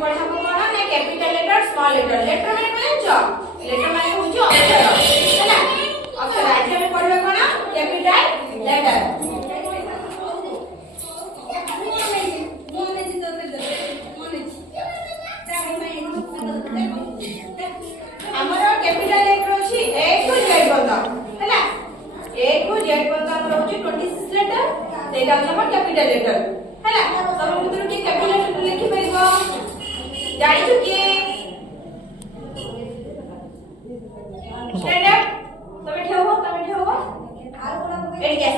पढ़ा को कोन ना capital letter small letter letter माने कोन छ लेटर माने होछ अक्षर हैला अक्षर आज हम पढ़बे कोन कैपिटल लेटर हमर कैपिटल लेटर अछि ए टू जेड बंद हैला ए टू जेड बंद हमर होछि 26 लेटर सेटा हमर कैपिटल लेटर हैला सब भीतर के कैपिटल लेटर लिखि परबो जानि छु के स्टैंड अप तमे ठेवो एडी केस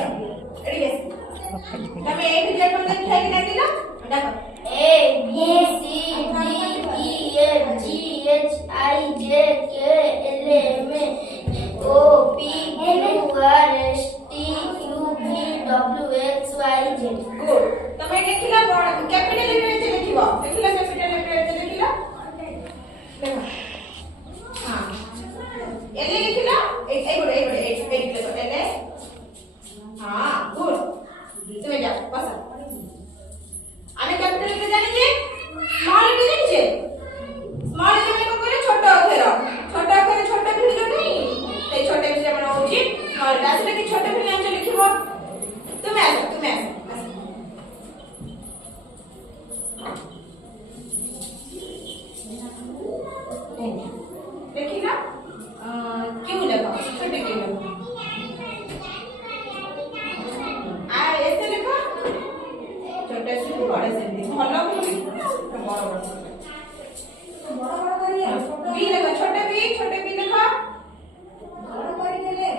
तमे ए टू जेड बंद लिखै कि दिलो देखो A B C D E F G H I J K L M N O P Q R S T U V W X Y Z good तमे देखिला capital letter से लिखिबो देखिला capital letter से लिखिला देखो हां एले लिखिला एक लिखो एले हां गुड তুমি যাও বসো আমি ক্যাপিটাল লেটার জানি যে স্মল লেটার জানিছে স্মল লেটার মানে কোন করে ছোট অক্ষর ছোট ভিডিও নাই এই ছোট ভিডিও মানে হচ্ছে স্মল লেটার আসলে কি ছোট ভিডিও আনছে লিখিবো তুমি আসো देखिला क्यों लगा छोटे क्यों लगा आ ऐसे लिखो छोटे से बड़े से भलो भी बड़ करिए बी लिखो छोटे बी लिखो बड़ करि देले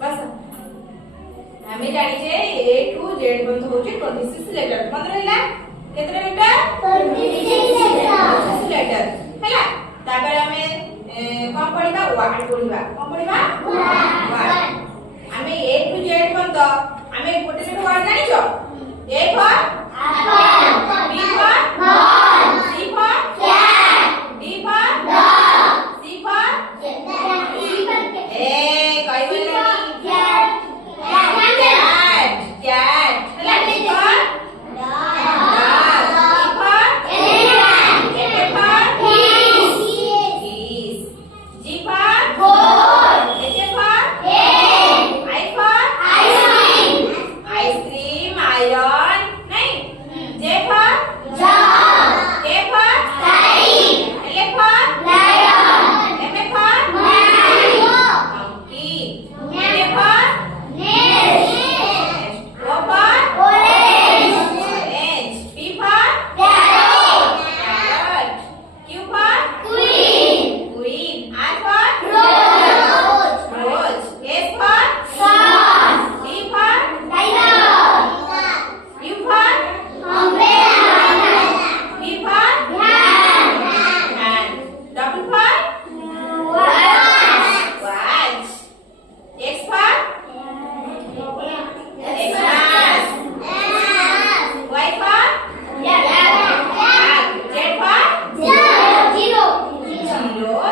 बस हमें जानी छे ए टू जेड बंद होचे 26 लेटर मतलब हैला केतरा लेटर 26 लेटर हैला तापर हमें कम पढ़िबा वर्ड पढ़िबा कम पढ़िबा वर्ड हमें ए टू जेड बंद हमें गोटे गोटे वर्ड जानि छो A for apple B for ball C for cat D for dog C for A कई बोलनी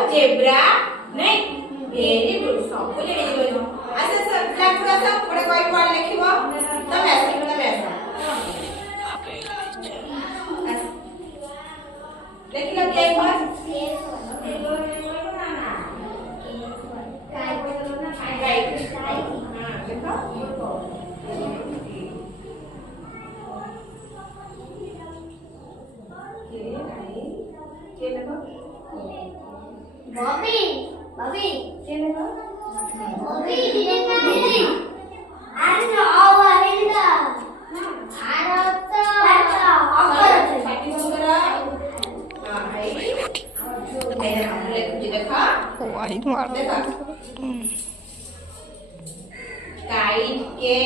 zebra नहीं वेरी गुड सब बोले नहीं बोलो ऐसे सब ब्लैक थोड़ा सा बड़ा व्हाइट वर्ड लिखिबो तब ऐसा देखिला के फर्स्ट राइट हां देखो के देखो Bobby, के देखो Bobby, didi. Ano awa hinda. Ano to. Apa? पाटी वगैरह हां है ये हमने कुछ देखा वाही मार देखा काइट के